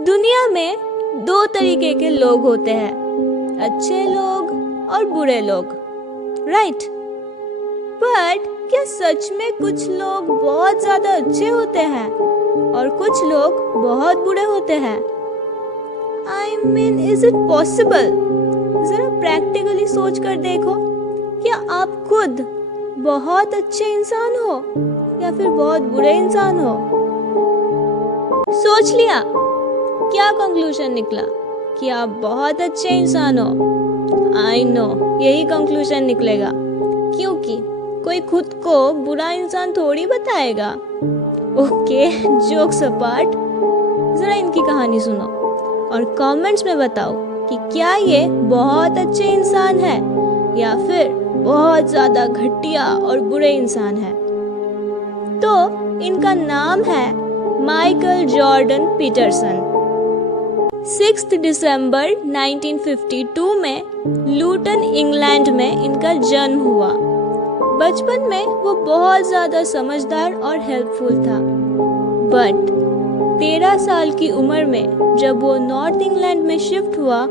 दुनिया में दो तरीके के लोग होते हैं, अच्छे लोग और बुरे लोग, राइट? बट क्या सच में कुछ लोग बहुत ज्यादा अच्छे होते हैं और कुछ लोग बहुत बुरे होते हैं? I mean, is it possible? जरा प्रैक्टिकली सोच कर देखो, क्या आप खुद बहुत अच्छे इंसान हो या फिर बहुत बुरे इंसान हो? सोच लिया? क्या कंक्लूजन निकला कि आप बहुत अच्छे इंसान हो? आई नो, यही कंक्लूजन निकलेगा, क्योंकि कोई खुद को बुरा इंसान थोड़ी बताएगा। ओके, जोक्स अपार्ट, जरा इनकी कहानी सुनो और कमेंट्स में बताओ कि क्या ये बहुत अच्छे इंसान है या फिर बहुत ज्यादा घटिया और बुरे इंसान है। तो इनका नाम है माइकल जॉर्डन पीटरसन। 6 दिसंबर 1952 में लूटन, इंग्लैंड में इनका जन्म हुआ। बचपन में वो बहुत ज़्यादा समझदार और हेल्पफुल था, बट 13 साल की उम्र में जब वो नॉर्थ इंग्लैंड में शिफ्ट हुआ,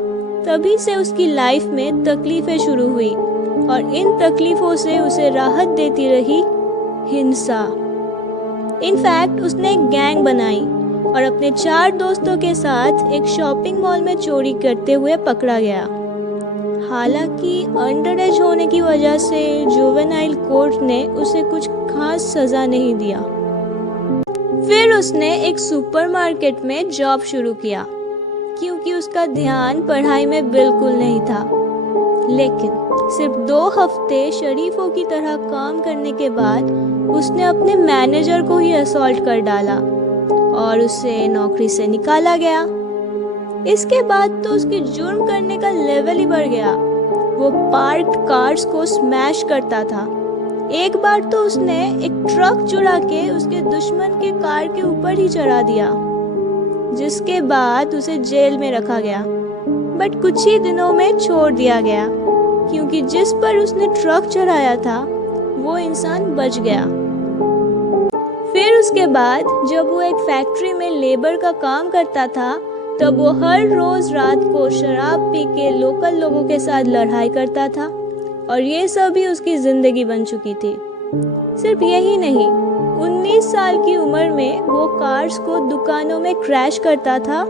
तभी से उसकी लाइफ में तकलीफ़ें शुरू हुई और इन तकलीफ़ों से उसे राहत देती रही हिंसा। इनफैक्ट उसने एक गैंग बनाई और अपने 4 दोस्तों के साथ एक शॉपिंग मॉल में चोरी करते हुए पकड़ा गया। हालांकि अंडर एज होने की वजह से जुवेनाइल कोर्ट ने उसे कुछ खास सजा नहीं दिया। फिर उसने एक सुपरमार्केट में जॉब शुरू किया, क्योंकि उसका ध्यान पढ़ाई में बिल्कुल नहीं था। लेकिन सिर्फ 2 हफ्ते शरीफों की तरह काम करने के बाद उसने अपने मैनेजर को ही असॉल्ट कर डाला और उसे नौकरी से निकाला गया। इसके बाद तो उसके जुर्म करने का लेवल ही बढ़ गया। वो पार्क्ड कार्स को स्मैश करता था। एक बार तो उसने एक ट्रक चुरा के उसके दुश्मन के कार के ऊपर ही चढ़ा दिया, जिसके बाद उसे जेल में रखा गया। बट कुछ ही दिनों में छोड़ दिया गया, क्योंकि जिस पर उसने ट्रक चढ़ाया था वो इंसान बच गया। फिर उसके बाद जब वो एक फैक्ट्री में लेबर का काम करता था, तब वो हर रोज रात को शराब पी के लोकल लोगों के साथ लड़ाई करता था और ये सब भी उसकी जिंदगी बन चुकी थी। सिर्फ यही नहीं, 19 साल की उम्र में वो कार्स को दुकानों में क्रैश करता था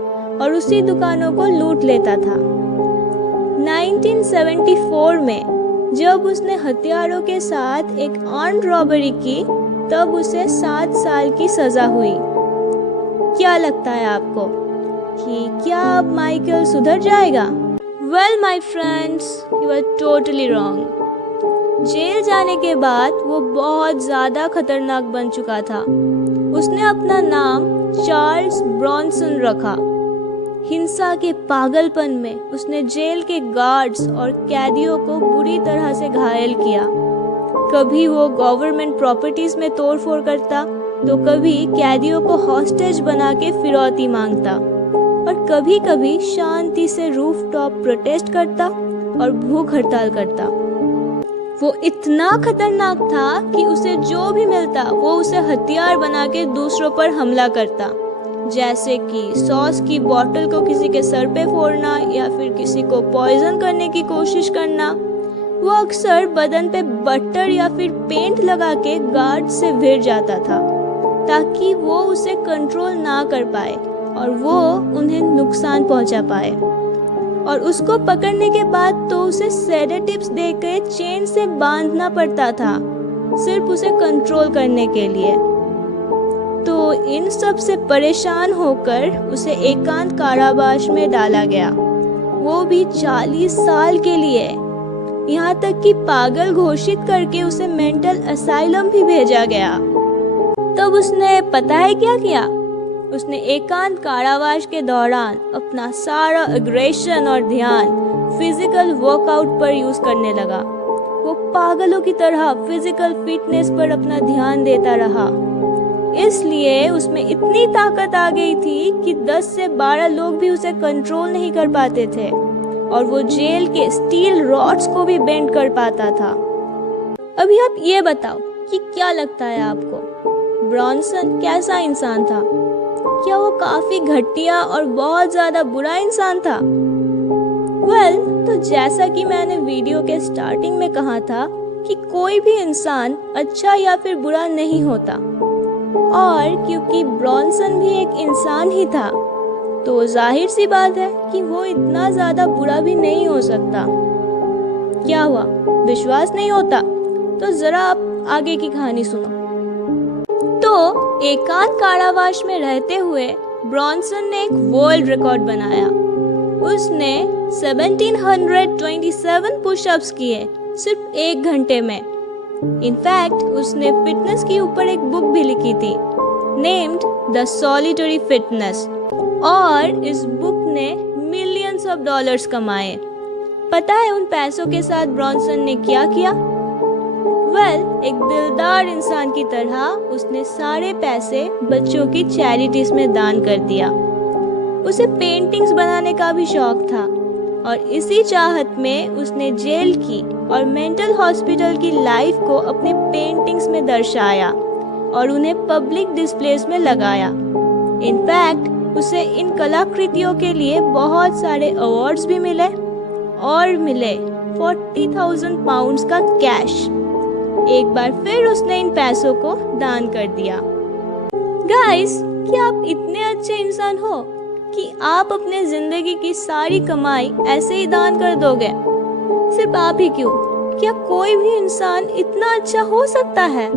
और उसी दुकानों को लूट लेता था। 1974 में जब उसने हथियारों के साथ एक आर्म्ड रॉबरी की, तब उसे 7 साल की सजा हुई। क्या लगता है आपको कि क्या अब माइकल सुधर जाएगा? Well my friends, you are totally wrong. Jail जाने के बाद वो बहुत ज़्यादा खतरनाक बन चुका था। उसने अपना नाम चार्ल्स ब्रॉनसन रखा। हिंसा के पागलपन में उसने जेल के गार्ड्स और कैदियों को बुरी तरह से घायल किया। कभी वो गवर्नमेंट प्रॉपर्टीज में तोड़फोड़ करता, तो कभी कैदियों को हॉस्टेज बना के फिरौती मांगता और कभी कभी शांति से रूफटॉप प्रोटेस्ट करता और भूख हड़ताल करता। वो इतना खतरनाक था कि उसे जो भी मिलता वो उसे हथियार बना के दूसरों पर हमला करता, जैसे कि सॉस की बोतल को किसी के सर पे फोड़ना या फिर किसी को पॉइजन करने की कोशिश करना। वो अक्सर बदन पे बटर या फिर पेंट लगा के गार्ड से भिड़ जाता था, ताकि वो उसे कंट्रोल ना कर पाए और वो उन्हें नुकसान पहुंचा पाए। और उसको पकड़ने के बाद तो उसे सेडेटिव्स देकर चेन से बांधना पड़ता था, सिर्फ उसे कंट्रोल करने के लिए। तो इन सब से परेशान होकर उसे एकांत कारावास में डाला गया, वो भी 40 साल के लिए। यहाँ तक कि पागल घोषित करके उसे मेंटल असाइलम भी भेजा गया। तब उसने पता है क्या किया? उसने एकांत कारावास के दौरान अपना सारा एग्रेशन और ध्यान फिजिकल वर्कआउट पर यूज करने लगा। वो पागलों की तरह फिजिकल फिटनेस पर अपना ध्यान देता रहा। इसलिए उसमें इतनी ताकत आ गई थी कि 10 से 12 लोग भी उसे कंट्रोल नहीं कर पाते थे और वो जेल के स्टील रॉड्स को भी बेंड कर पाता था। अभी आप ये बताओ कि क्या लगता है आपको, ब्रॉनसन कैसा इंसान था? क्या वो काफी घटिया और बहुत ज्यादा बुरा इंसान था? तो जैसा कि मैंने वीडियो के स्टार्टिंग में कहा था कि कोई भी इंसान अच्छा या फिर बुरा नहीं होता, और क्योंकि ब्रॉनसन भी एक इंसान ही था तो जाहिर सी बात है कि वो इतना ज्यादा बुरा भी नहीं हो सकता। क्या हुआ, विश्वास नहीं होता? तो जरा आप आगे की कहानी सुनो। तो एकांत कारावास में रहते हुए ब्रॉनसन ने एक वर्ल्ड रिकॉर्ड बनाया। उसने 1727 पुशअप्स किए सिर्फ 1 घंटे में। इनफैक्ट उसने फिटनेस के ऊपर एक बुक भी लिखी थी, नेम्ड द सॉलिटरी फिटनेस, और इस बुक ने मिलियंस ऑफ डॉलर्स कमाए। पता है उन पैसों के साथ ब्रॉनसन ने क्या किया? एक दिलदार इंसान की तरह उसने सारे पैसे बच्चों की चैरिटीज में दान कर दिया। उसे पेंटिंग्स बनाने का भी शौक था, और इसी चाहत में उसने जेल की और मेंटल हॉस्पिटल की लाइफ को अपने पेंटिंग्स में दर्शाया और उन्हें पब्लिक डिस्प्लेस में लगाया। इनफैक्ट उसे इन कलाकृतियों के लिए बहुत सारे अवार्ड्स भी मिले, और मिले 40,000 पाउंड्स का कैश। एक बार फिर उसने इन पैसों को दान कर दिया। गाइस, क्या आप इतने अच्छे इंसान हो कि आप अपने जिंदगी की सारी कमाई ऐसे ही दान कर दोगे? सिर्फ आप ही क्यों, क्या कोई भी इंसान इतना अच्छा हो सकता है?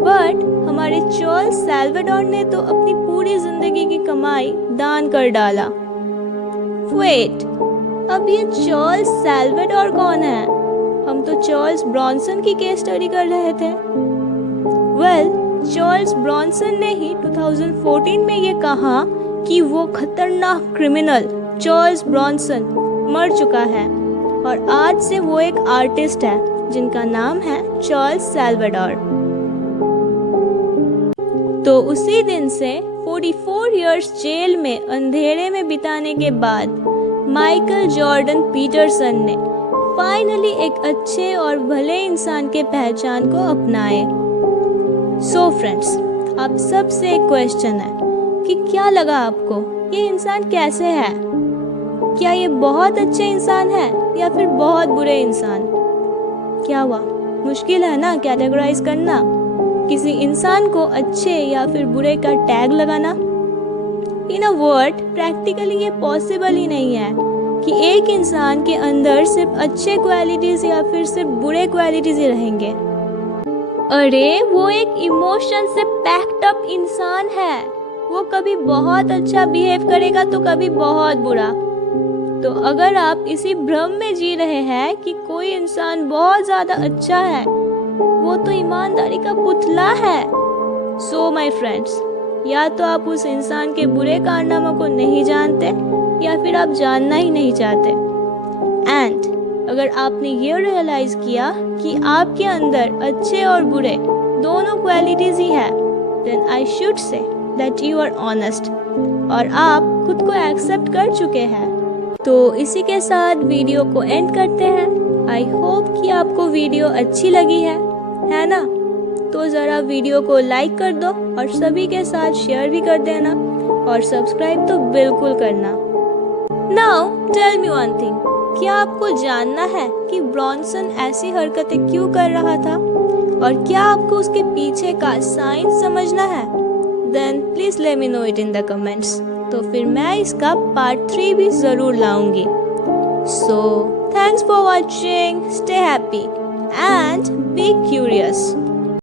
बट हमारे चार्ल्स सैल्वाडोर ने तो अपनी पूरी जिंदगी की कमाई दान कर डाला। वेट, अब ये चार्ल्स सैल्वाडोर कौन है? हम तो चार्ल्स ब्रॉनसन की केस स्टडी कर रहे थे। चार्ल्स ब्रॉनसन ने ही 2014 में ये कहा कि वो खतरनाक क्रिमिनल चार्ल्स ब्रॉनसन मर चुका है, और आज से वो एक आर्टिस्ट है जिनका नाम है चार्ल्स सैल्वाडोर। तो उसी दिन से 44 इयर्स जेल में अंधेरे में बिताने के बाद माइकल जॉर्डन पीटरसन ने फाइनली एक अच्छे और भले इंसान के पहचान को अपनाए। सो फ्रेंड्स, आप सबसे एक क्वेश्चन है कि क्या लगा आपको, ये इंसान कैसे है? क्या ये बहुत अच्छे इंसान है या फिर बहुत बुरे इंसान? क्या हुआ, मुश्किल है ना कैटेगराइज करना, किसी इंसान को अच्छे या फिर बुरे का टैग लगाना? इन अ वर्ड, प्रैक्टिकली ये पॉसिबल ही नहीं है कि एक इंसान के अंदर सिर्फ अच्छे क्वालिटीज या फिर सिर्फ बुरे क्वालिटीज ही रहेंगे। अरे वो एक इमोशन से पैक्ड अप इंसान है, वो कभी बहुत अच्छा बिहेव करेगा तो कभी बहुत बुरा। तो अगर आप इसी भ्रम में जी रहे हैं कि कोई इंसान बहुत ज्यादा अच्छा है, वो तो ईमानदारी का पुतला है। सो माय फ्रेंड्स, या तो आप उस इंसान के बुरे कारनामों को नहीं जानते या फिर आप जानना ही नहीं चाहते। एंड अगर आपने ये रियलाइज किया कि आपके अंदर अच्छे और बुरे दोनों क्वालिटीज ही है, then I should say that you are honest, और आप खुद को एक्सेप्ट कर चुके हैं। तो इसी के साथ वीडियो को एंड करते हैं। आई होप कि आपको वीडियो अच्छी लगी है ना? तो ज़रा वीडियो को लाइक कर दो और सभी के साथ शेयर भी कर देना, और सब्सक्राइब तो बिल्कुल करना। Now tell me one thing, क्या आपको जानना है कि ब्रॉनसन ऐसी हरकतें क्यों कर रहा था, और क्या आपको उसके पीछे का साइंस समझना है? Then please let me know it in the comments. तो फिर मैं इसका पार्ट 3 भी ज़रूर लाऊंगी। So thanks for watching, stay happy and be curious.